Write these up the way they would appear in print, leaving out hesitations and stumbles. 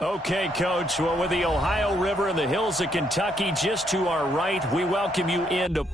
Okay, Coach. Well, with the Ohio River and the hills of Kentucky just to our right, we welcome you into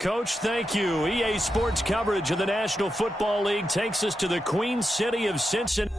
Coach, thank you. EA Sports coverage of the National Football League takes us to the Queen City of Cincinnati.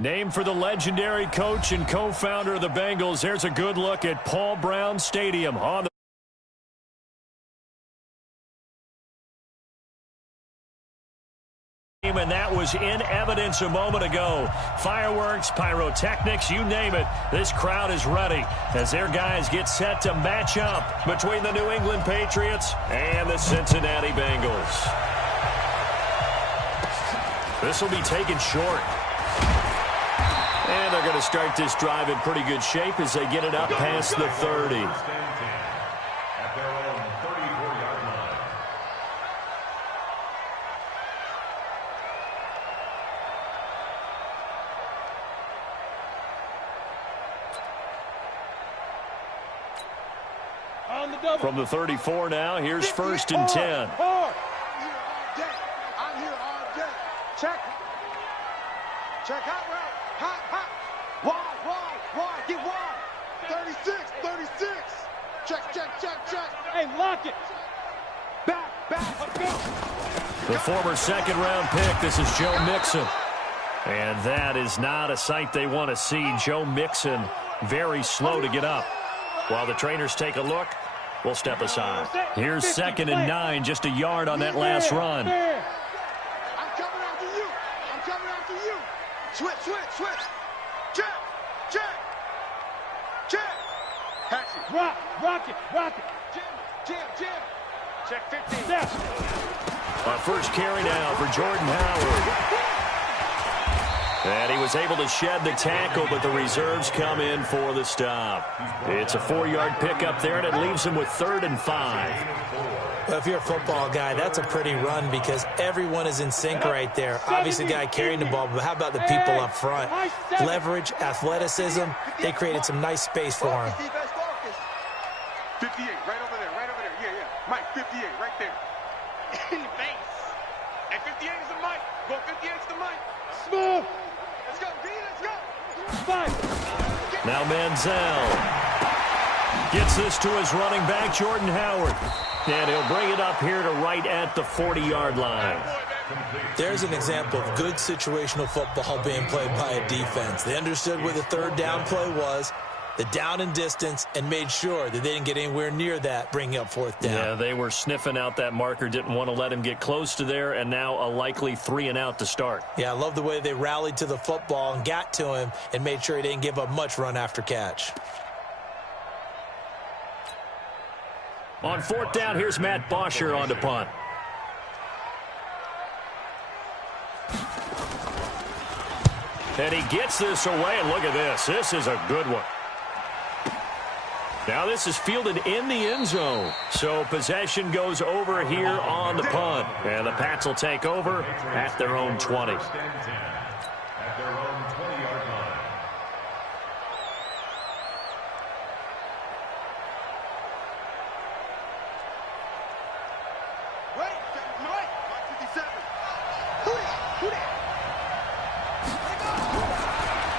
Named for the legendary coach and co-founder of the Bengals, there's a good look at Paul Brown Stadium on the and that was in evidence a moment ago. Fireworks, pyrotechnics, you name it. This crowd is ready as their guys get set to match up between the New England Patriots and the Cincinnati Bengals. This will be taken short. And they're going to start this drive in pretty good shape as they get it up past the 30. From the 34 now, here's 1st and 10. I'm here all day. Check. Check out route. Hot. Wide. Get wide. 36. Check. Hey, lock it. Back. Let's go. The former second-round pick, this is Joe Mixon. And that is not a sight they want to see. Joe Mixon very slow to get up. While the trainers take a look, we'll step aside. Here's 2nd and 9, just a yard on that last run. I'm coming after you. Switch. Check. Pass it. Rock it. Jam. Check 15. Our first carry now for Jordan Howard. And he was able to shed the tackle, but the reserves come in for the stop. It's a 4-yard pickup there, and it leaves him with 3rd and 5. Well, if you're a football guy, that's a pretty run because everyone is in sync right there. Obviously, the guy carrying the ball, but how about the people up front? Leverage, athleticism, they created some nice space for him. 58, right over there. Yeah. Mike, 58, right there. In the face. And 58 is the Mike. Go 58 is the Mike. Smooth. Let's go, D, let's go. 5. Now Manziel gets this to his running back, Jordan Howard. And he'll bring it up here to right at the 40-yard line. There's an example of good situational football being played by a defense. They understood what the 3rd down play was, the down and distance, and made sure that they didn't get anywhere near that, bringing up 4th down. Yeah, they were sniffing out that marker, didn't want to let him get close to there, and now a likely 3 and out to start. Yeah, I love the way they rallied to the football and got to him and made sure he didn't give up much run after catch. On 4th down, here's Matt Bosher on the punt. And he gets this away, and look at this. This is a good one. Now this is fielded in the end zone. So possession goes over here on the punt. And the Pats will take over at their own 20.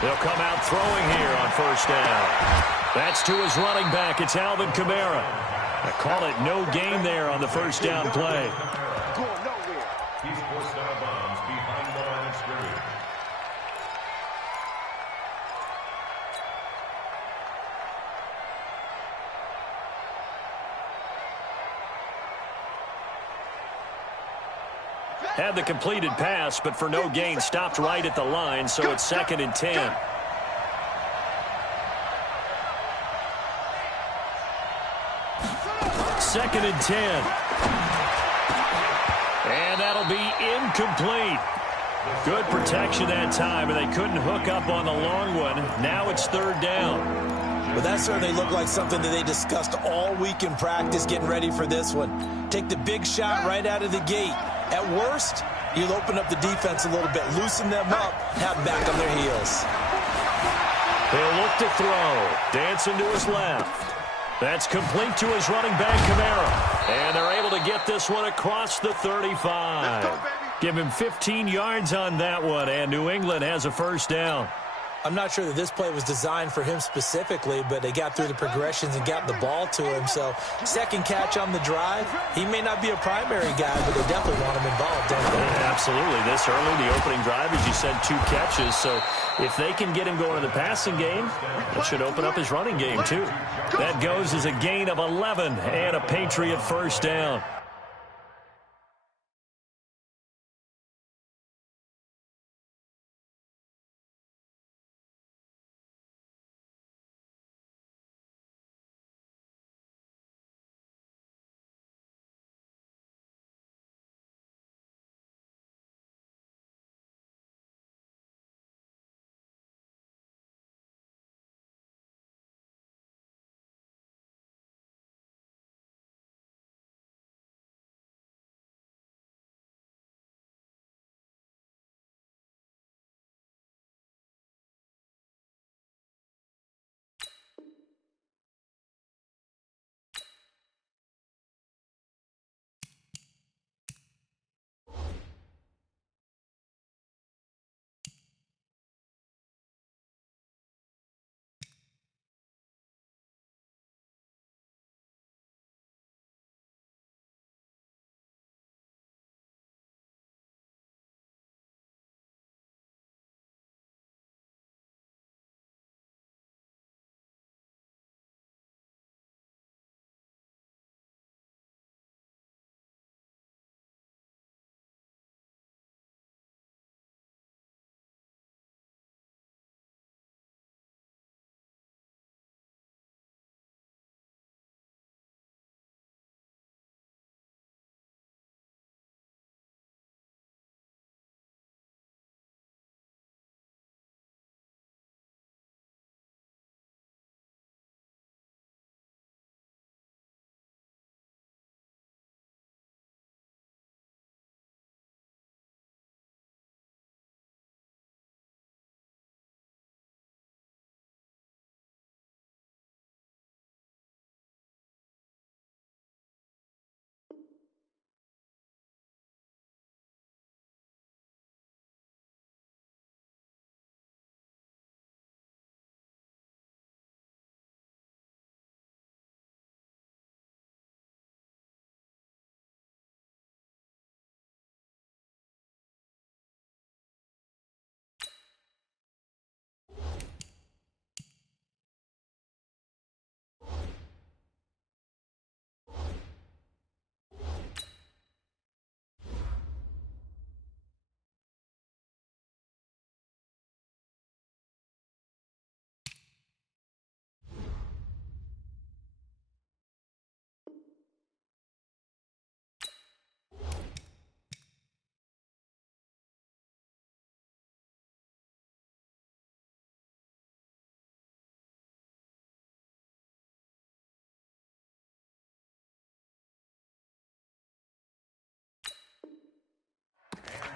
They'll come out throwing here on 1st down. That's to his running back. It's Alvin Kamara. I call it no gain there on the 1st down play. Going nowhere. He's forced out of bounds behind the line of scrimmage. Had the completed pass, but for no gain, stopped right at the line, so it's 2nd and 10. Second and 10. And that'll be incomplete. Good protection that time, and they couldn't hook up on the long one. Now it's 3rd down. Well, that certainly looked like something that they discussed all week in practice, getting ready for this one. Take the big shot right out of the gate. At worst, you'll open up the defense a little bit, loosen them up, have them back on their heels. He'll look to throw. Dancing to his left. That's complete to his running back, Kamara. And they're able to get this one across the 35. Give him 15 yards on that one, and New England has a 1st down. I'm not sure that this play was designed for him specifically, but they got through the progressions and got the ball to him. So second catch on the drive, he may not be a primary guy, but they definitely want him involved, don't they? Yeah, absolutely. This early, the opening drive, as you said, 2 catches. So if they can get him going in the passing game, that should open up his running game too. That goes as a gain of 11 and a Patriot first down.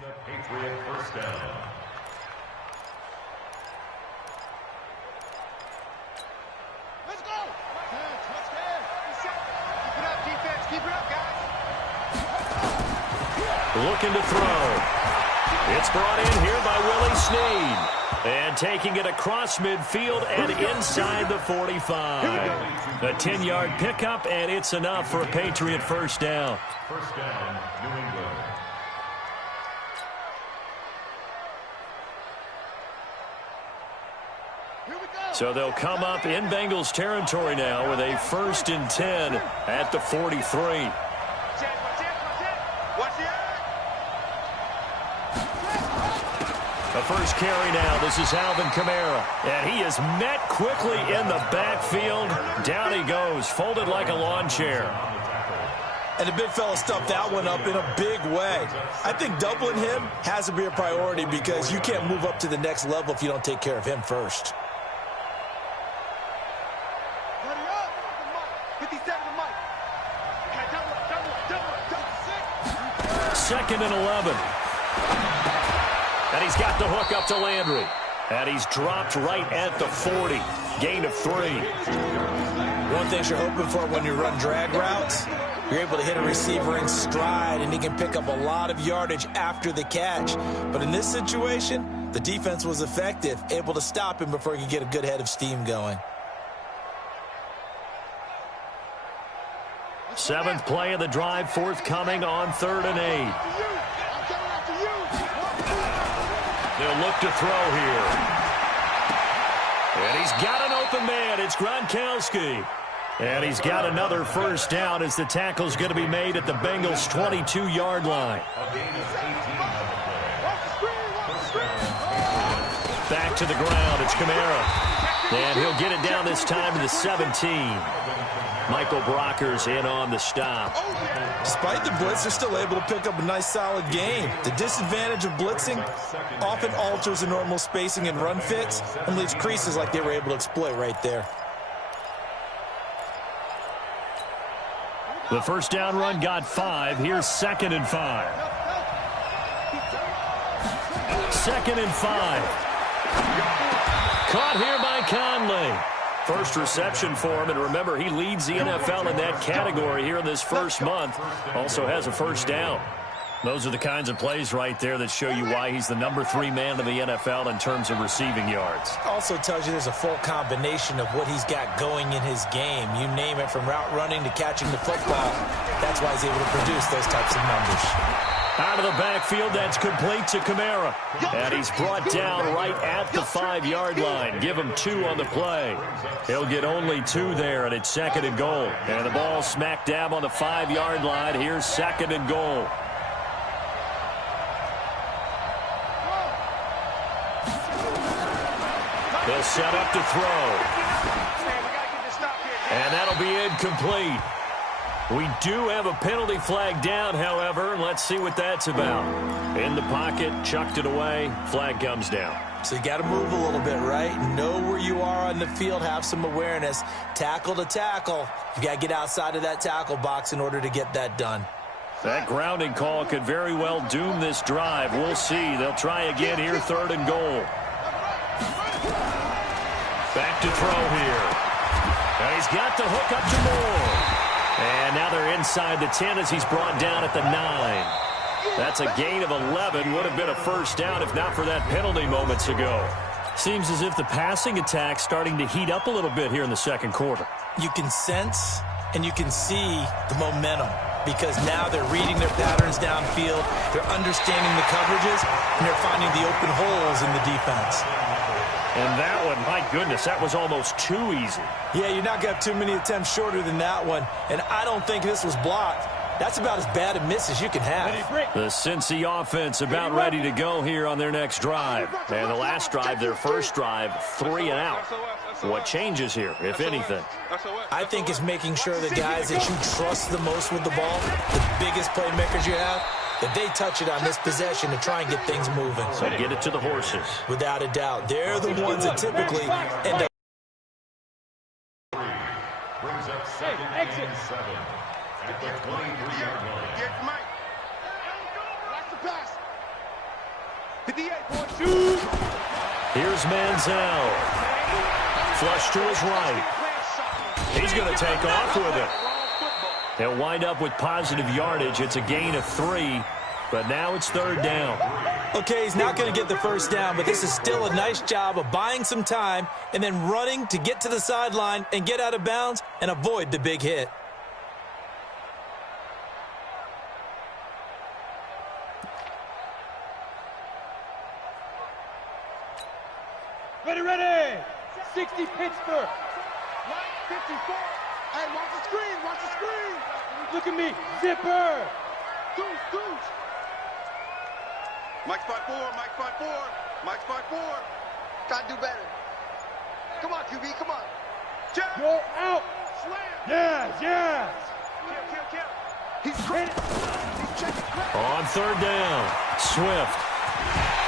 The Patriot first down. Let's go! Let's go! Keep it up, defense. Keep it up, guys. Looking to throw. It's brought in here by Willie Snead. And taking it across midfield and inside the 45. A 10-yard pickup, and it's enough for a Patriot first down. First down, New England. So they'll come up in Bengals territory now with a 1st and 10 at the 43. The first carry now. This is Alvin Kamara. And he is met quickly in the backfield. Down he goes, folded like a lawn chair. And the big fella stuffed that one up in a big way. I think doubling him has to be a priority because you can't move up to the next level if you don't take care of him first. 2nd and 11. And he's got the hook up to Landry. And he's dropped right at the 40. Gain of 3. One thing you're hoping for when you run drag routes, you're able to hit a receiver in stride, and he can pick up a lot of yardage after the catch. But in this situation, The defense was effective, able to stop him before he could get a good head of steam going. 7th play of the drive, forthcoming on 3rd and 8. They'll look to throw here. And he's got an open man. It's Gronkowski. And he's got another first down as the tackle's going to be made at the Bengals' 22-yard line. Back to the ground. It's Kamara. And he'll get it down this time to the 17. Michael Brocker's in on the stop. Despite the blitz, they're still able to pick up a nice, solid gain. The disadvantage of blitzing often alters the normal spacing and run fits and leaves creases like they were able to exploit right there. The first down run got 5. Here's 2nd and 5. 2nd and 5. Caught here by Conley. First reception for him, and remember, he leads the NFL in that category here in this first month. Also has a first down. Those are the kinds of plays right there that show you why he's the number 3 man in the NFL in terms of receiving yards. Also tells you there's a full combination of what he's got going in his game. You name it, from route running to catching the football. That's why he's able to produce those types of numbers. Out of the backfield, that's complete to Kamara. And he's brought down right at the 5-yard line. Give him 2 on the play. He'll get only 2 there, and it's 2nd and goal. And the ball smack dab on the 5-yard line. Here's 2nd and goal. They'll set up to throw. And that'll be incomplete. We do have a penalty flag down, however. Let's see what that's about. In the pocket, chucked it away. Flag comes down. So you got to move a little bit, right? Know where you are on the field, have some awareness. Tackle to tackle. You got to get outside of that tackle box in order to get that done. That grounding call could very well doom this drive. We'll see. They'll try again here, 3rd and goal. Back to throw here. And he's got the hook up to Moore. And now they're inside the 10 as he's brought down at the 9. That's a gain of 11. Would have been a first down if not for that penalty moments ago. Seems as if the passing attack's starting to heat up a little bit here in the second quarter. You can sense and you can see the momentum, because now they're reading their patterns downfield, they're understanding the coverages, and they're finding the open holes in the defense. And that one, my goodness, that was almost too easy. Yeah, you're not going to have too many attempts shorter than that one, and I don't think this was blocked. That's about as bad a miss as you can have. The Cincy offense about ready to go here on their next drive. And the last drive, their first drive, 3 and out. What changes here, if anything? I think it's making sure the guys that you trust the most with the ball, the biggest playmakers you have, that they touch it on this possession to try and get things moving. So get it to the horses. Without a doubt. They're the ones that typically end up. Brings up 2nd and 7 at the 23-yard line. Get Mike. Watch the pass. 58, boy. Shoot. Here's Manziel. Flush to his right. He's going to take off with it. They'll wind up with positive yardage. It's a gain of 3, but now it's 3rd down. Okay, he's not going to get the first down, but this is still a nice job of buying some time and then running to get to the sideline and get out of bounds and avoid the big hit. Ready. 60 Pittsburgh. 54. Hey, watch the screen. Look at me. Zipper. Deuce. Mike's 5'4", Mike's 5'4". Gotta do better. Come on, QB, come on. Jab. Go out. Slam. Yes. Kill. He's great. He's checking. On 3rd down, Swift.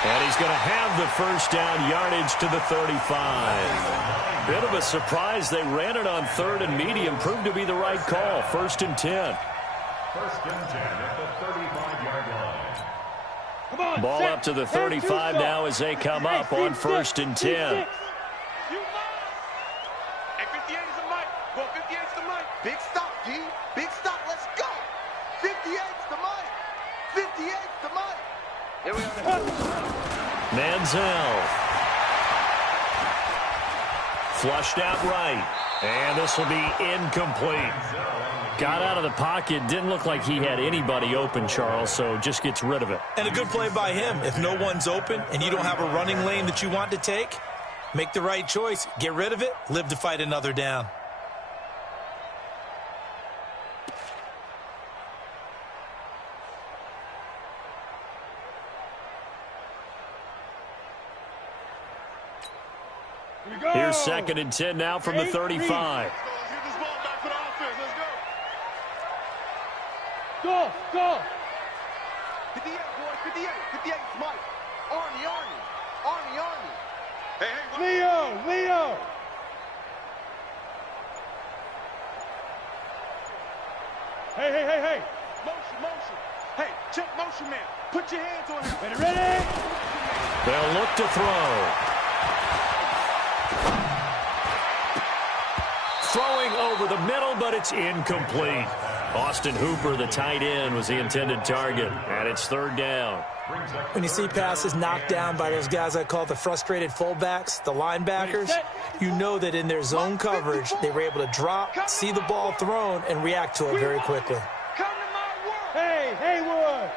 And he's going to have the first down, yardage to the 35. Bit of a surprise. They ran it on 3rd and medium. Proved to be the right call. 1st and 10. 1st and 10 at the 35-yard line. Come on, Ball up to the 35 now as they come up on 1st and 10. Hey, 58 is the mic. Go, 58 is the mic. Big stop, G. Big stop. Let's go. 58 is the mic. 58 is the mic. Here we are. Manziel. Flushed out right. And this will be incomplete. Got out of the pocket. Didn't look like he had anybody open, Charles, so just gets rid of it. And a good play by him. If no one's open and you don't have a running lane that you want to take, make the right choice. Get rid of it. Live to fight another down. Here's 2nd and 10 now from the 35. Go, go. 58, boy, 58, 58, Mike. Army. Hey, Leo. Hey. Motion. Hey, check motion, man. Put your hands on him. Ready? They'll look to throw. Throwing over the middle, but it's incomplete. Austin Hooper, the tight end, was the intended target, and it's 3rd down. When you see passes knocked down by those guys I call the frustrated fullbacks, the linebackers, you know that in their zone coverage, they were able to drop, see the ball thrown, and react to it very quickly. Come to my world. Hey, Haywood.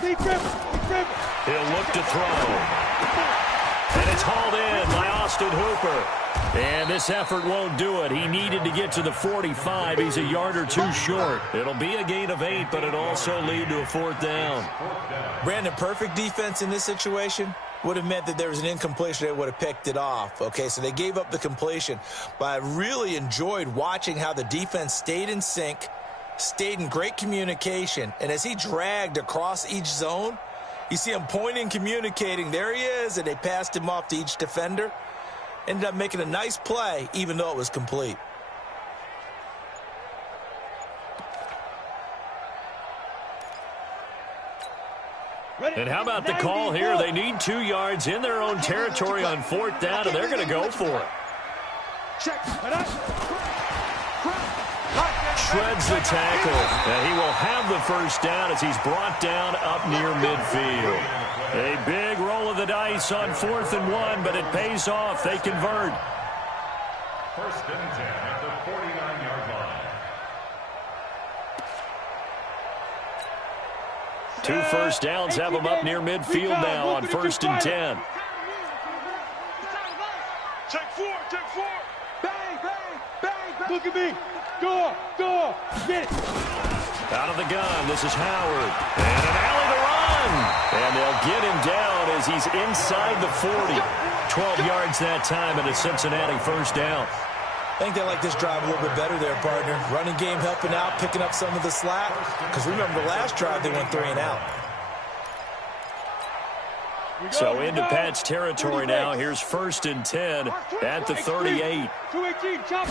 Be driven. He'll look to throw. And it's hauled in by Austin Hooper. And this effort won't do it. He needed to get to the 45. He's a yard or two short. It'll be a gain of 8, but it'll also lead to a 4th down. Brandon, perfect defense in this situation would have meant that there was an incompletion. They would have picked it off. Okay, so they gave up the completion. But I really enjoyed watching how the defense stayed in sync, stayed in great communication. And as he dragged across each zone, you see him pointing, communicating. There he is, and they passed him off to each defender. Ended up making a nice play, even though it was complete. And how about the call here? They need 2 yards in their own territory on 4th down, and they're going to go for it. Shreds the tackle, and he will have the 1st down as he's brought down up near midfield. A big roll of the dice on 4th and 1, but it pays off. They convert. 1st and 10 at the 49-yard line. 2 first downs have them up near midfield now on 1st and 10. Check 4. Bang. Look at me. Go. Get it. Out of the gun, this is Howard. And an alley to run. And they'll get him down as he's inside the 40. 12 yards that time, and a Cincinnati 1st down. I think they like this drive a little bit better there, partner. Running game helping out, picking up some of the slack. Because remember, the last drive they went 3 and out. So into Pat's territory now. Here's 1st and 10 at the 38. 218, chop.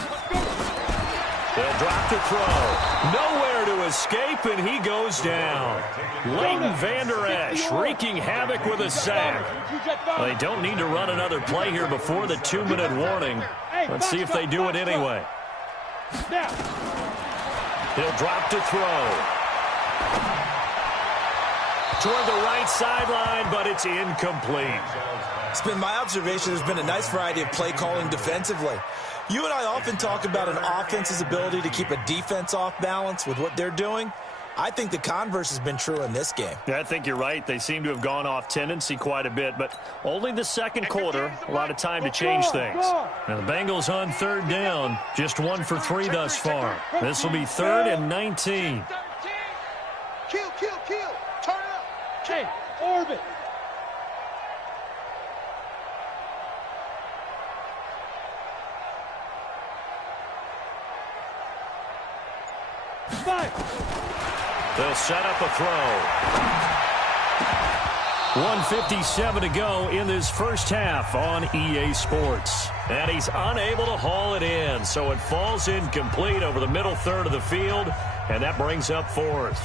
They'll drop the throw. Nowhere to escape, and he goes down. Leighton Vander Esch wreaking havoc with a sack. Well, they don't need to run another play here before the 2-minute warning. Let's see if they do it anyway. He'll drop to throw. Toward the right sideline, but it's incomplete. It's been my observation there's been a nice variety of play calling defensively. You and I often talk about an offense's ability to keep a defense off balance with what they're doing. I think the converse has been true in this game. Yeah, I think you're right. They seem to have gone off tendency quite a bit, but only the 2nd quarter, a lot of time to change things. Now the Bengals on 3rd down, just 1 for 3 thus far. This will be 3rd and 19. Kill. Turn up. Hey, orbit. They'll set up a throw. 1:57 to go in this 1st half on EA Sports. And he's unable to haul it in, so it falls incomplete over the middle third of the field, and that brings up 4th.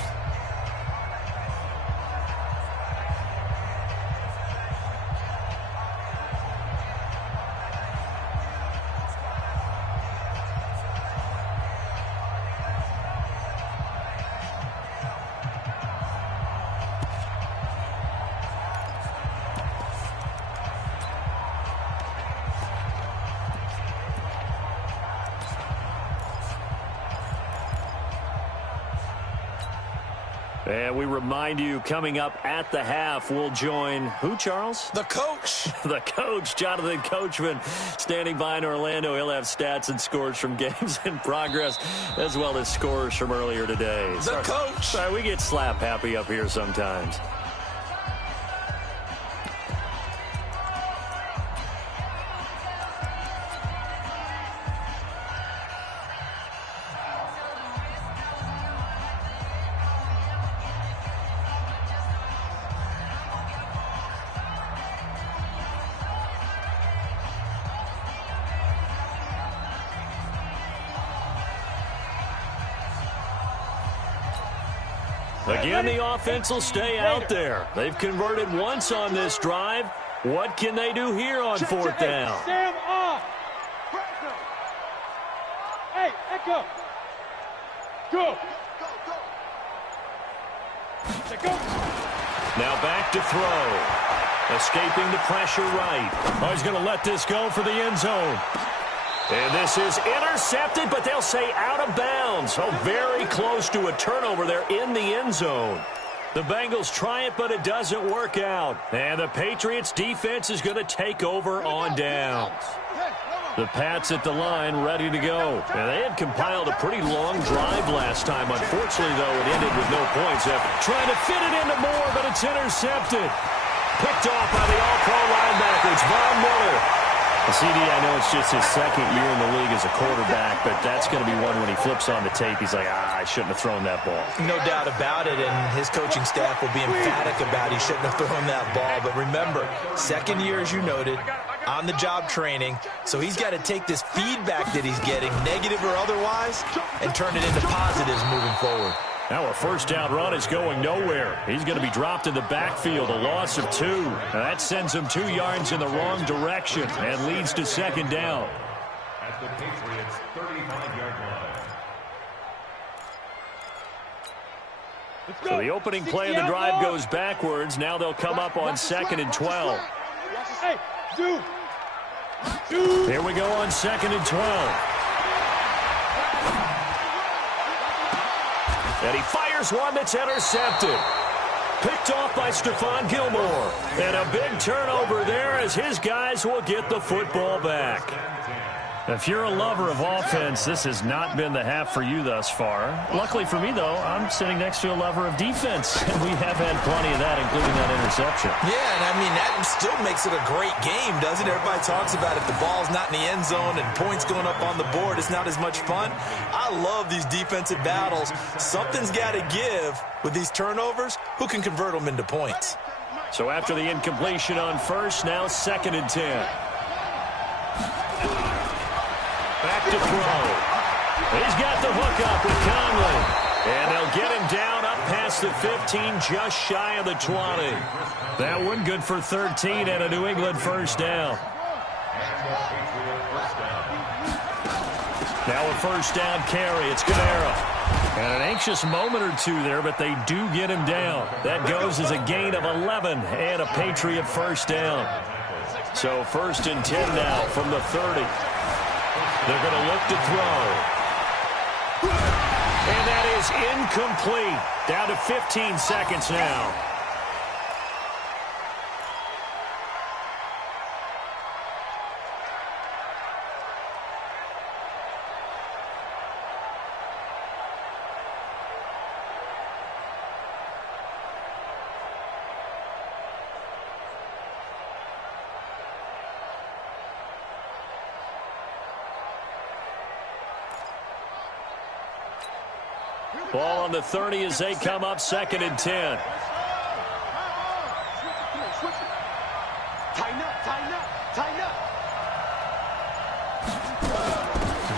And we remind you, coming up at the half, we'll join who, Charles? The coach. The coach, Jonathan Coachman, standing by in Orlando. He'll have stats and scores from games in progress, as well as scores from earlier today. The coach. Sorry, we get slap happy up here sometimes. Again, the offense will stay out there. They've converted once on this drive. What can they do here on fourth down? Sam off. Hey, Echo. Go. Go. Now back to throw. Escaping the pressure right. Oh, he's going to let this go for the end zone. And this is intercepted, but they'll say out of bounds. Oh, very close to a turnover there in the end zone. The Bengals try it, but it doesn't work out. And the Patriots defense is going to take over on downs. The Pats at the line ready to go. And they had compiled a pretty long drive last time. Unfortunately, though, it ended with no points. Trying to fit it into Moore, but it's intercepted. Picked off by the all-pro linebacker. It's Von Miller. CD, I know it's just his second year in the league as a quarterback, but that's going to be one when he flips on the tape. He's like, I shouldn't have thrown that ball. No doubt about it, and his coaching staff will be emphatic about he shouldn't have thrown that ball. But remember, second year, as you noted, on-the-job training, so he's got to take this feedback that he's getting, negative or otherwise, and turn it into positives moving forward. Now a first down run is going nowhere. He's going to be dropped in the backfield, a loss of 2. Now that sends him 2 yards in the wrong direction and leads to second down. At the Patriots' 35-yard line. So the opening play of the drive goes backwards. Now they'll come up on 2nd and 12. Hey, Here we go on 2nd and 12. And he fires one that's intercepted. Picked off by Stephon Gilmore. And a big turnover there as his guys will get the football back. If you're a lover of offense, this has not been the half for you thus far. Luckily for me, though, I'm sitting next to a lover of defense, and we have had plenty of that, including that interception. Yeah, and I mean, that still makes it a great game, doesn't it? Everybody talks about if the ball's not in the end zone and points going up on the board, it's not as much fun. I love these defensive battles. Something's got to give with these turnovers. Who can convert them into points? So after the incompletion on first, now 2nd and 10. Back to throw. He's got the hook up with Conley. And they'll get him down up past the 15, just shy of the 20. That one good for 13 and a New England first down. Now a first down carry. It's Guerrero. And an anxious moment or two there, but they do get him down. That goes as a gain of 11 and a Patriot first down. So 1st and 10 now from the 30. They're going to look to throw. And that is incomplete. Down to 15 seconds now. Ball on the 30 as they come up 2nd and 10.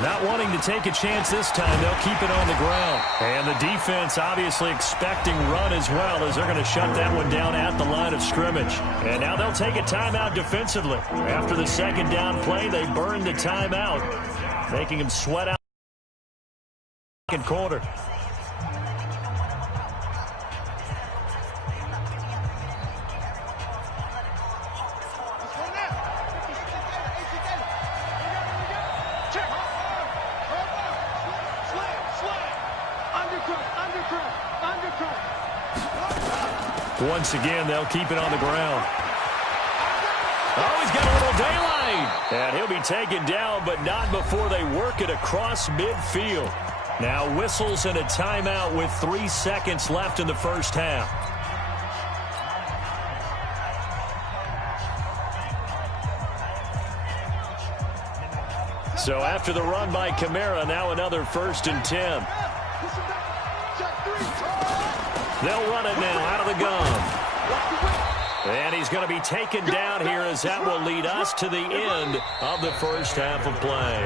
Not wanting to take a chance this time, they'll keep it on the ground. And the defense obviously expecting run as well, as they're going to shut that one down at the line of scrimmage. And now they'll take a timeout defensively. After the 2nd down play, they burned the timeout, making them sweat out the 2nd quarter. Once again, they'll keep it on the ground. Oh, he's got a little daylight. And he'll be taken down, but not before they work it across midfield. Now whistles and a timeout with 3 seconds left in the first half. So after the run by Kamara, now another 1st and 10. They'll run it now out of the gun. And he's going to be taken down here as that will lead us to the end of the first half of play.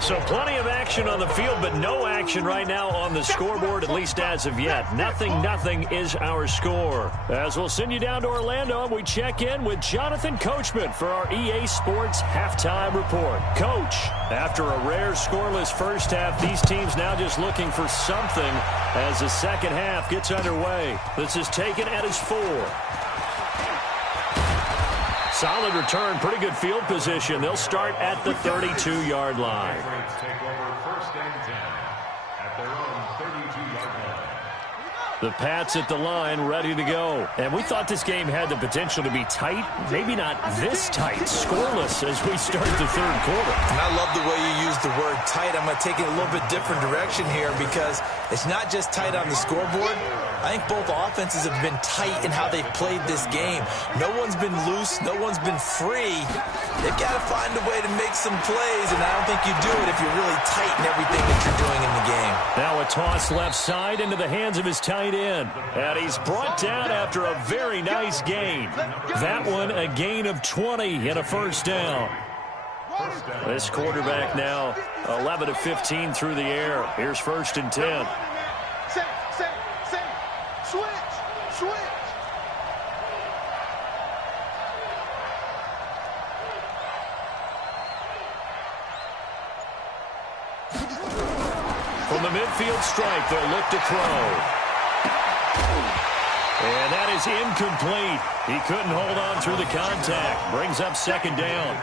So plenty of action on the field, but no action right now on the scoreboard, at least as of yet. Nothing is our score. As we'll send you down to Orlando, we check in with Jonathan Coachman for our EA Sports Halftime Report. Coach, after a rare scoreless first half, these teams now just looking for something as the second half gets underway. This is taken at his 4. Solid return, pretty good field position. They'll start at the 32-yard line. Take over 1st and 10 at their own 32-yard line. The Pats at the line, ready to go. And we thought this game had the potential to be tight, maybe not this tight, scoreless as we start the third quarter. And I love the way you use the word tight. I'm going to take it a little bit different direction here because it's not just tight on the scoreboard. I think both offenses have been tight in how they've played this game. No one's been loose. No one's been free. They've got to find a way to make some plays, and I don't think you do it if you're really tight in everything that you're doing in the game. Now a toss left side into the hands of his tight end. And he's brought down after a very nice gain. That one a gain of 20 and a 1st down. This quarterback now 11 of 15 through the air. Here's 1st and 10. Switch. From the midfield stripe, they'll look to throw. And that is incomplete. He couldn't hold on through the contact. Brings up 2nd down.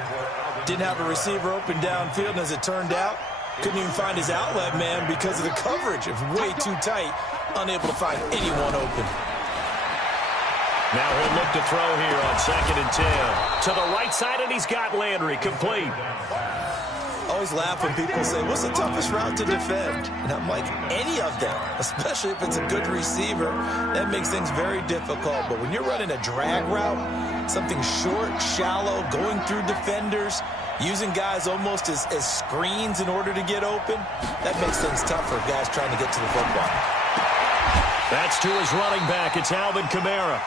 Didn't have a receiver open downfield, and as it turned out, couldn't even find his outlet man because of the coverage. It was way too tight, unable to find anyone open. Now he'll look to throw here on 2nd and 10. To the right side, and he's got Landry complete. Always laugh when people say, what's the toughest route to defend? And I'm like, any of them, especially if it's a good receiver. That makes things very difficult. But when you're running a drag route, something short, shallow, going through defenders, using guys almost as screens in order to get open, that makes things tough for guys trying to get to the football. That's to his running back. It's Alvin Kamara.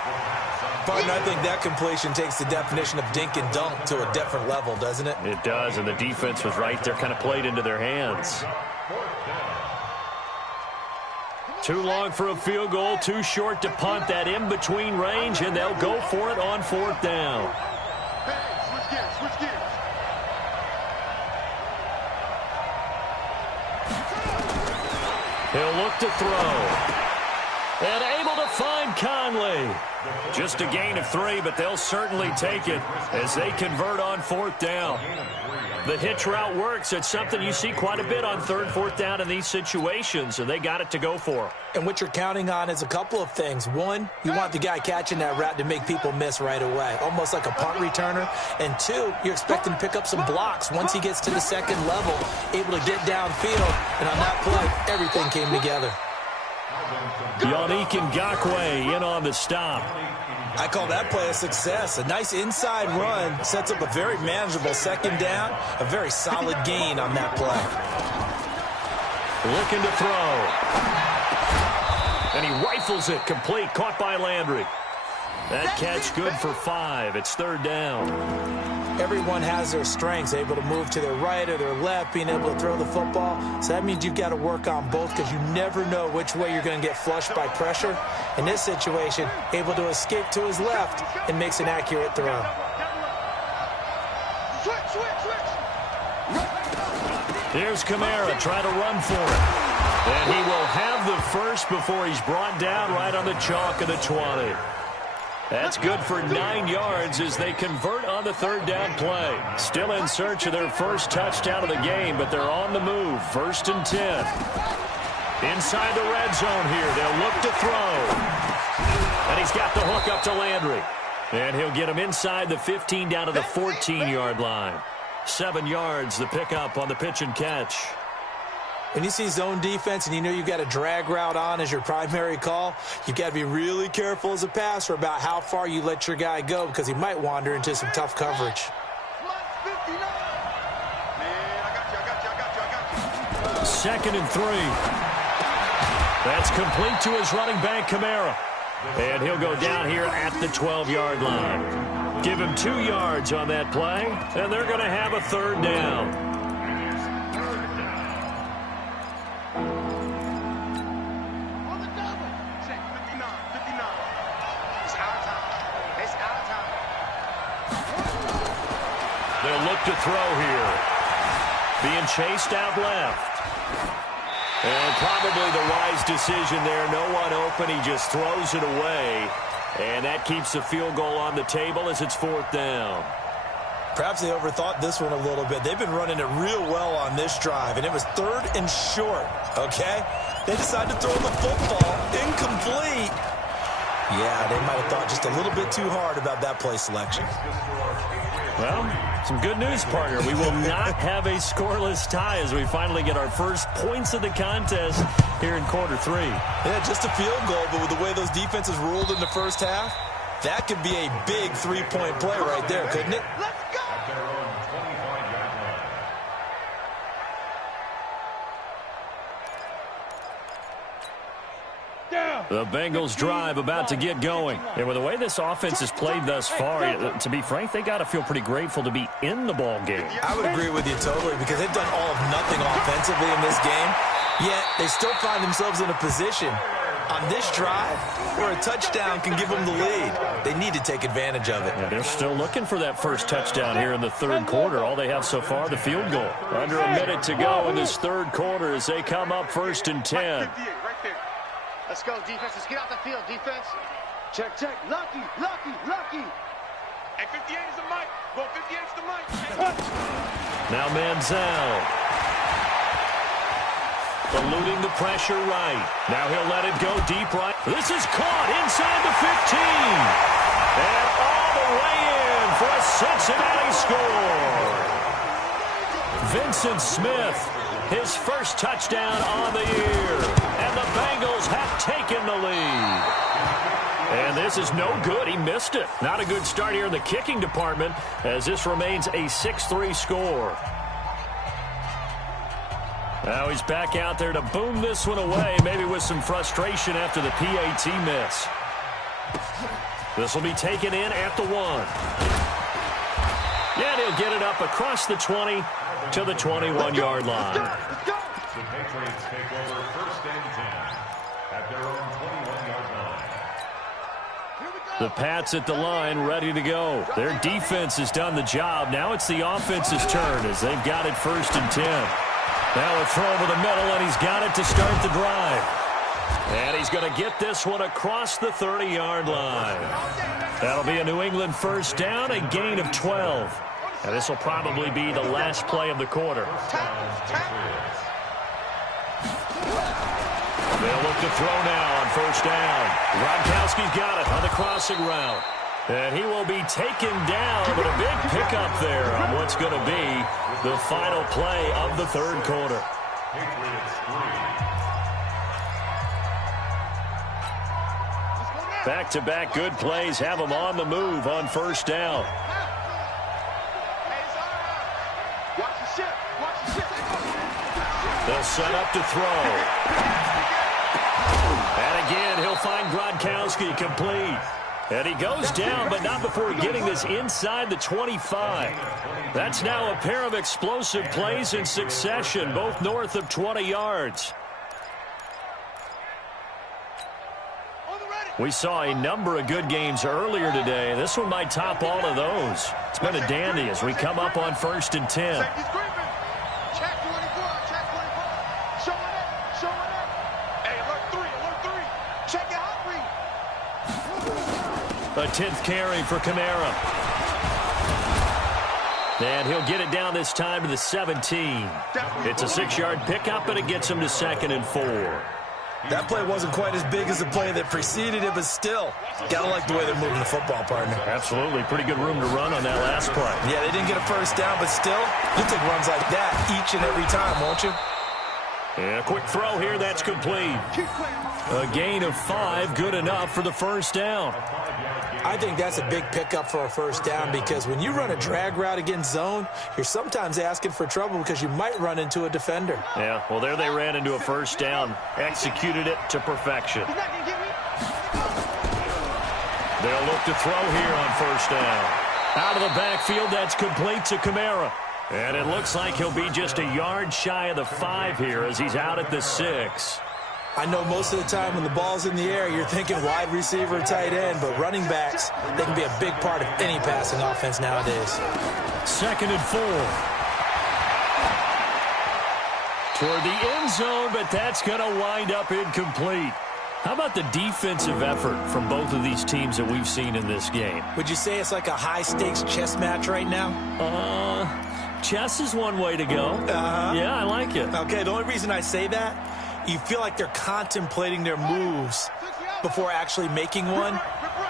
Pardon, I think that completion takes the definition of dink and dunk to a different level, doesn't it? It does, and the defense was right there, kind of played into their hands. Too long for a field goal, too short to punt. That in-between range, and they'll go for it on 4th down. Switch gears. He'll look to throw. And able to find Conley. Just a gain of 3, but they'll certainly take it as they convert on 4th down. The hitch route works. It's something you see quite a bit on 3rd, 4th down in these situations, and they got it to go for. And what you're counting on is a couple of things. One, you want the guy catching that route to make people miss right away, almost like a punt returner. And 2, you're expecting to pick up some blocks once he gets to the 2nd level, able to get downfield. And on that play, everything came together. Yannick Ngakoue in on the stop. I call that play a success. A nice inside run sets up a very manageable 2nd down, a very solid gain on that play. Looking to throw. And he rifles it complete, caught by Landry. That catch good for 5. It's 3rd down. Everyone has their strengths, able to move to their right or their left, being able to throw the football. So that means you've got to work on both because you never know which way you're going to get flushed by pressure. In this situation, able to escape to his left and makes an accurate throw. Here's Kamara trying to run for it. And he will have the first before he's brought down right on the chalk of the 20. That's good for 9 yards as they convert on the 3rd down play. Still in search of their first touchdown of the game, but they're on the move. 1st and 10. Inside the red zone here. They'll look to throw. And he's got the hook up to Landry. And he'll get him inside the 15 down to the 14-yard line. 7 yards, the pickup on the pitch and catch. When you see zone defense and you know you've got a drag route on as your primary call, you've got to be really careful as a passer about how far you let your guy go because he might wander into some tough coverage. Second and 3. That's complete to his running back, Kamara. And he'll go down here at the 12-yard line. Give him 2 yards on that play, and they're going to have a third down. They'll look to throw here. Being chased out left. And probably the wise decision there. No one open. He just throws it away. And that keeps the field goal on the table as it's 4th down. Perhaps they overthought this one a little bit. They've been running it real well on this drive, and it was 3rd and short, okay? They decided to throw the football incomplete. Yeah, they might have thought just a little bit too hard about that play selection. Well, some good news, partner. We will not have a scoreless tie as we finally get our first points of the contest here in quarter 3. Yeah, just a field goal, but with the way those defenses ruled in the first half, that could be a big 3-point play right there, couldn't it? Let's go! The Bengals drive about to get going. And with the way this offense has played thus far, to be frank, they got to feel pretty grateful to be in the ball game. I would agree with you totally because they've done all of nothing offensively in this game, yet they still find themselves in a position on this drive where a touchdown can give them the lead. They need to take advantage of it. Yeah, they're still looking for that first touchdown here in the 3rd quarter. All they have so far, the field goal. Under a minute to go in this 3rd quarter as they come up 1st and 10. Let's go, defense. Let's get out the field, defense. Check, check. Lucky, lucky, lucky. Hey, 58 is the mic. Go 58 is the mic. Now Manziel. Eluding the pressure right. Now he'll let it go deep right. This is caught inside the 15. And all the way in for a Cincinnati score. Vincent Smith, his first touchdown on the year. And the Bengals have taken the lead. And this is no good. He missed it. Not a good start here in the kicking department as this remains a 6-3 score. Now he's back out there to boom this one away, maybe with some frustration after the PAT miss. This will be taken in at the 1. Yeah, he'll get it up across the 20 to the 21-yard line. The Patriots take over 1st and 10 at their own 21-yard line. The Pats at the line, ready to go. Their defense has done the job. Now it's the offense's turn as they've got it 1st and 10. Now a throw over the middle, and he's got it to start the drive. And he's going to get this one across the 30-yard line. That'll be a New England 1st down, a gain of 12. And this will probably be the last play of the quarter. They'll look to throw now on 1st down. Gronkowski's got it on the crossing route. And he will be taken down, but a big pickup there on what's going to be the final play of the 3rd quarter. Back-to-back good plays have them on the move on 1st down. They'll set up to throw. And again, he'll find Gronkowski complete. And he goes down, but not before getting this inside the 25. That's now a pair of explosive plays in succession, both north of 20 yards. We saw a number of good games earlier today. This one might top all of those. It's been a dandy as we come up on 1st and 10. A 10th carry for Kamara. And he'll get it down this time to the 17. It's a 6-yard pickup, and it gets him to 2nd and 4. That play wasn't quite as big as the play that preceded it, but still, gotta like the way they're moving the football, partner. Absolutely. Pretty good room to run on that last play. Yeah, they didn't get a first down, but still, you'll take runs like that each and every time, won't you? And a quick throw here, that's complete. A gain of 5, good enough for the first down. I think that's a big pickup for a first down because when you run a drag route against zone, you're sometimes asking for trouble because you might run into a defender. Yeah, well, there they ran into a first down, executed it to perfection. They'll look to throw here on first down. Out of the backfield, that's complete to Kamara. And it looks like he'll be just a yard shy of the 5 here as he's out at the 6. I know most of the time when the ball's in the air, you're thinking wide receiver, tight end, but running backs, they can be a big part of any passing offense nowadays. 2nd and 4. Toward the end zone, but that's going to wind up incomplete. How about the defensive effort from both of these teams that we've seen in this game? Would you say it's like a high-stakes chess match right now? Chess is one way to go. Yeah, I like it. Okay, the only reason I say that, you feel like they're contemplating their moves before actually making one,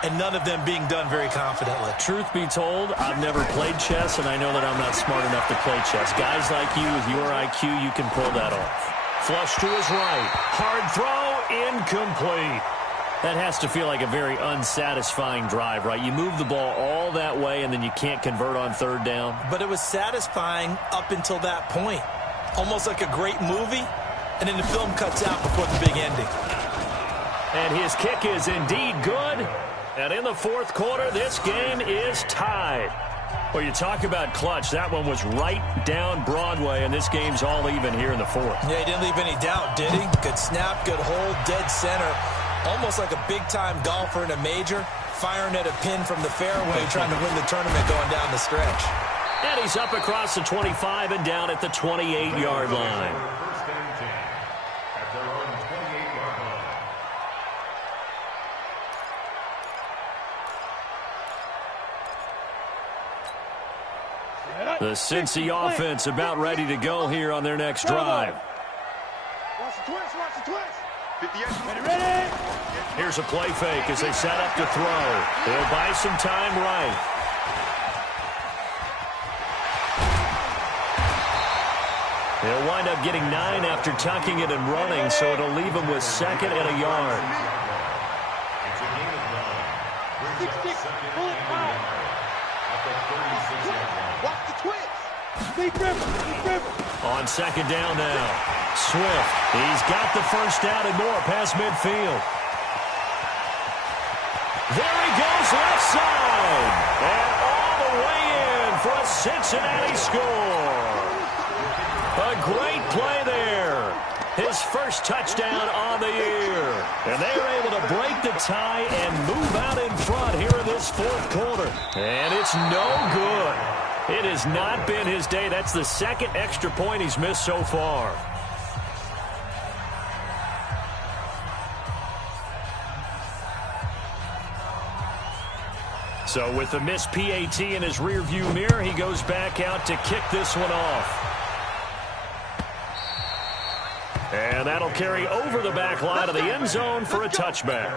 and none of them being done very confidently. Truth be told, I've never played chess, and I know that I'm not smart enough to play chess. Guys like you with your IQ, you can pull that off. Flush to his right. Hard throw, incomplete. That has to feel like a very unsatisfying drive, right? You move the ball all that way, and then you can't convert on third down. But it was satisfying up until that point. Almost like a great movie, and then the film cuts out before the big ending. And his kick is indeed good. And in the fourth quarter, this game is tied. Well, you talk about clutch. That one was right down Broadway, and this game's all even here in the fourth. Yeah, he didn't leave any doubt, did he? Good snap, good hold, dead center. Almost like a big-time golfer in a major, firing at a pin from the fairway, trying to win the tournament going down the stretch. And he's up across the 25 and down at the 28-yard line. The Cincy offense about ready to go here on their next drive. Watch the twist, watch the twist. 58, ready? Here's a play fake as they set up to throw. They'll buy some time right. They'll wind up getting 9 after tucking it and running, so it'll leave them with 2nd and a yard. It's a gain of 9. Brings up 2nd and a yard at the 36-yard line. Watch the twist. Deep river, deep river. On 2nd down now. Swift. He's got the first down and more past midfield. There he goes left side. And all the way in for a Cincinnati score. A great play there. His first touchdown on the year. And they're able to break the tie and move out in front here in this fourth quarter. And it's no good. It has not been his day. That's the 2nd extra point he's missed so far. So with the missed PAT in his rearview mirror, he goes back out to kick this one off. And that'll carry over the back line of the end zone for a touchback.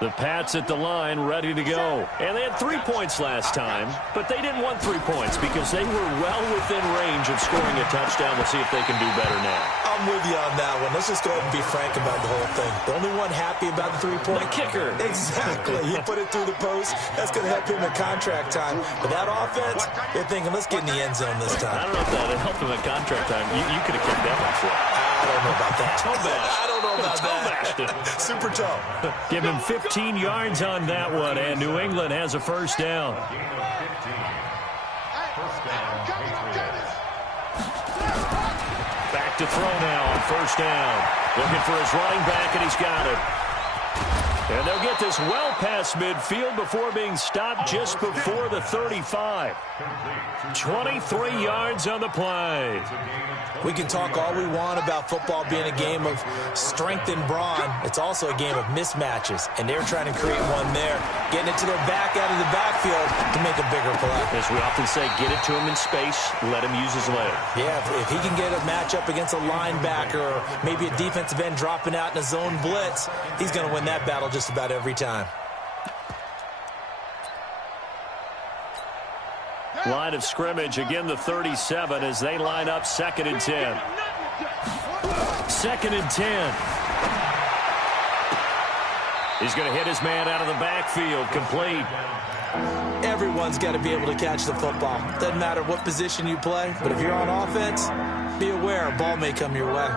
The Pats at the line ready to go. And they had 3 points last time, but they didn't want 3 points because they were well within range of scoring a touchdown. We'll see if they can do better now. I'm with you on that one. Let's just go ahead and be frank about the whole thing. The only one happy about the 3-point. The kicker. Exactly. He put it through the post. That's going to help him in contract time. But that offense, they're thinking, let's get in the end zone this time. I don't know if that helped him in contract time. You could have kicked that one for. I don't know about that. Toe bash. I don't know about that. Super toe. Give him 15 yards on that one, and New England has a first down. Gain of 15. First down, Patriots. Back to throw now on first down. Looking for his running back, and he's got it. And they'll get this well past midfield before being stopped just before the 35. 23 yards on the play. We can talk all we want about football being a game of strength and brawn. It's also a game of mismatches, and they're trying to create one there, getting it to their back out of the backfield to make a bigger play. As we often say, get it to him in space, let him use his leg. Yeah, if he can get a matchup against a linebacker or maybe a defensive end dropping out in a zone blitz, he's going to win that battle just about every time. Line of scrimmage, again the 37 as they line up 2nd and 10. 2nd and 10. He's going to hit his man out of the backfield, complete. Everyone's got to be able to catch the football. Doesn't matter what position you play, but if you're on offense, be aware a ball may come your way.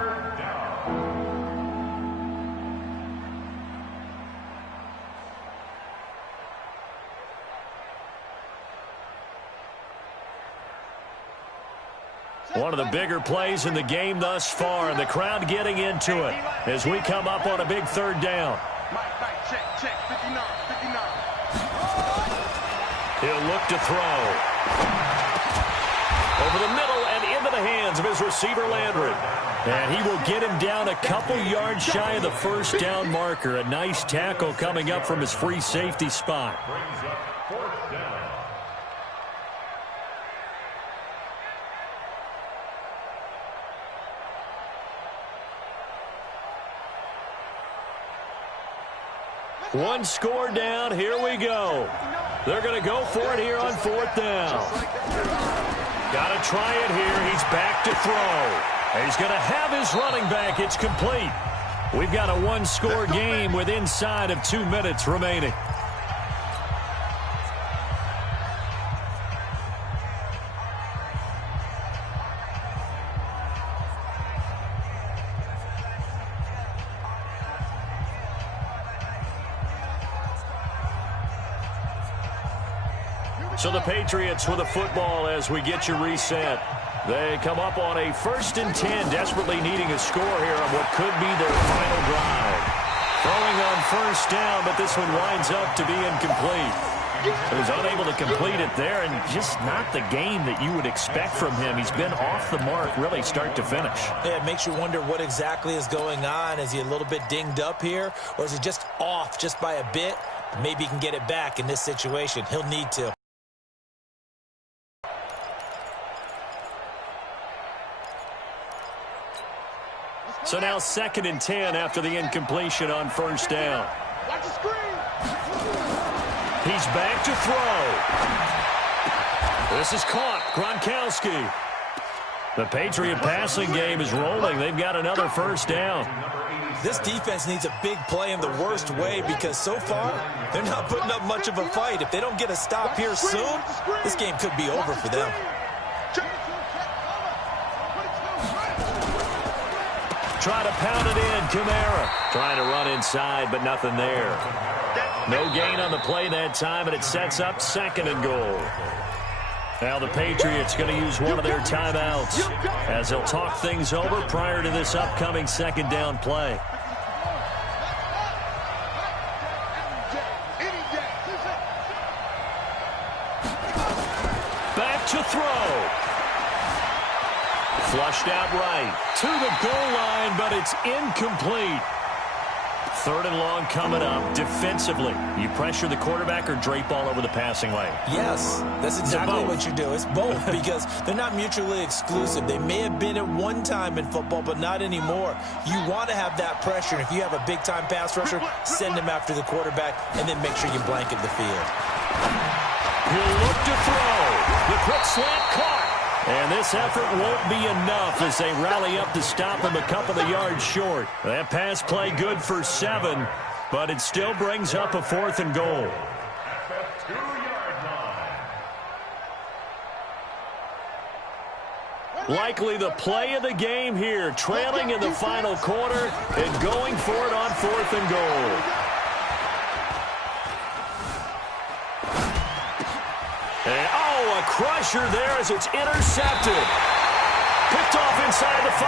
One of the bigger plays in the game thus far, and the crowd getting into it as we come up on a big 3rd down. Check, 59, 59. He'll look to throw. Over the middle and into the hands of his receiver, Landry. And he will get him down a couple yards shy of the 1st down marker. A nice tackle coming up from his free safety spot. Brings up 4th down. One score down. Here we go. They're going to go for it here on 4th down. Got to try it here. He's back to throw. He's going to have his running back. It's complete. We've got a one-score game with inside of 2 minutes remaining. So the Patriots with a football as we get you reset. They come up on a 1st and 10, desperately needing a score here on what could be their final drive. Throwing on 1st down, but this one winds up to be incomplete. He was unable to complete it there, and just not the game that you would expect from him. He's been off the mark, really, start to finish. Yeah, it makes you wonder what exactly is going on. Is he a little bit dinged up here, or is he just off just by a bit? Maybe he can get it back in this situation. He'll need to. So now 2nd and 10 after the incompletion on 1st down. Watch the screen. He's back to throw. This is caught. Gronkowski. The Patriot passing game is rolling. They've got another 1st down. This defense needs a big play in the worst way because so far they're not putting up much of a fight. If they don't get a stop here soon, this game could be over for them. Try to pound it in. Kamara trying to run inside, but nothing there. No gain on the play that time, and it sets up 2nd and goal. Now the Patriots going to use one of their timeouts as they'll talk things over prior to this upcoming 2nd down play. Back to throw. Flushed out right to the goal line, but it's incomplete. 3rd and long coming up. Defensively, you pressure the quarterback or drape all over the passing lane? Yes, that's exactly what you do. It's both because they're not mutually exclusive. They may have been at one time in football, but not anymore. You want to have that pressure. If you have a big-time pass rusher, send him after the quarterback, and then make sure you blanket the field. He'll look to throw. The quick slant caught. And this effort won't be enough as they rally up to stop him a couple of yards short. That pass play good for 7, but it still brings up a 4th and goal. At the 2-yard line. Likely the play of the game here, trailing in the final quarter and going for it on 4th and goal. And, a crusher there as it's intercepted. Picked off inside the 5.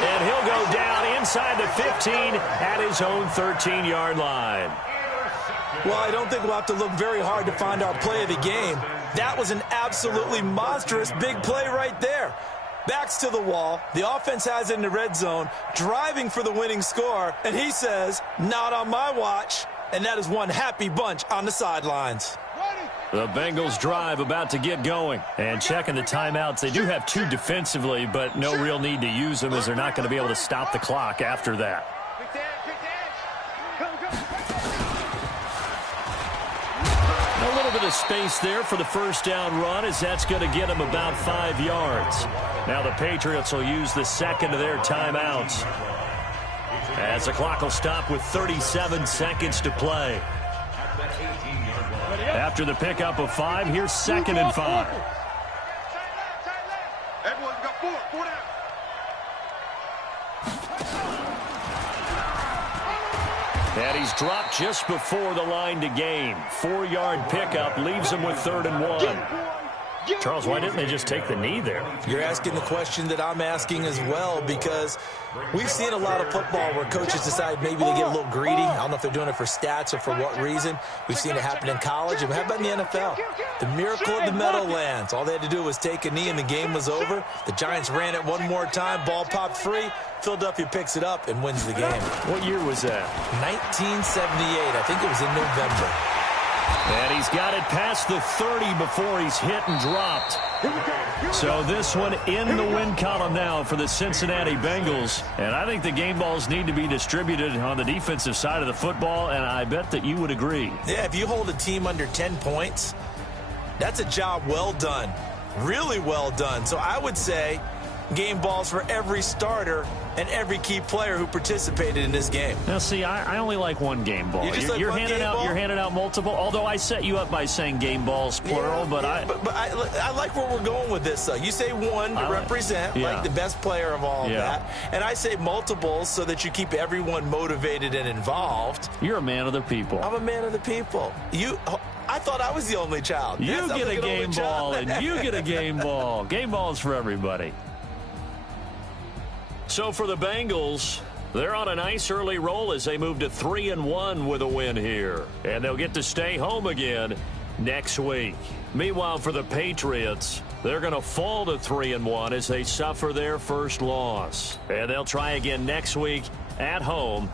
And he'll go down inside the 15 at his own 13-yard line. Well, I don't think we'll have to look very hard to find our play of the game. That was an absolutely monstrous big play right there. Backs to the wall. The offense has it in the red zone, driving for the winning score. And he says, not on my watch. And that is one happy bunch on the sidelines. The Bengals drive about to get going. And checking the timeouts, they do have 2 defensively, but no real need to use them as they're not going to be able to stop the clock after that. A little bit of space there for the first down run, as that's going to get them about 5 yards. Now the Patriots will use the second of their timeouts, as the clock will stop with 37 seconds to play. After the pickup of 5, here's 2nd and 5. Everyone's got 4 down. And he's dropped just before the line to gain. 4-yard pickup leaves him with 3rd and 1. Charles, why didn't they just take the knee there? You're asking the question that I'm asking as well, because we've seen a lot of football where coaches decide maybe they get a little greedy. I don't know if they're doing it for stats or for what reason. We've seen it happen in college. And how about in the NFL? The miracle of the Meadowlands. All they had to do was take a knee and the game was over. The Giants ran it one more time. Ball popped free. Philadelphia picks it up and wins the game. What year was that? 1978. I think it was in November. And he's got it past the 30 before he's hit and dropped. So this one in the win column now for the Cincinnati Bengals. And I think the game balls need to be distributed on the defensive side of the football, and I bet that you would agree. Yeah, if you hold a team under 10 points, that's a job well done. Really well done. So I would say game balls for every starter and every key player who participated in this game. Now, see, I only like one game ball. You're handing out multiple. Although I set you up by saying game balls plural, but I like where we're going with this. Though you say one to represent like the best player of all of that, and I say multiples so that you keep everyone motivated and involved. You're a man of the people. I'm a man of the people. I thought I was the only child. You get a game ball, and you get a game ball. Game balls for everybody. So for the Bengals, they're on a nice early roll as they move to 3-1 with a win here. And they'll get to stay home again next week. Meanwhile, for the Patriots, they're going to fall to 3-1 as they suffer their first loss. And they'll try again next week at home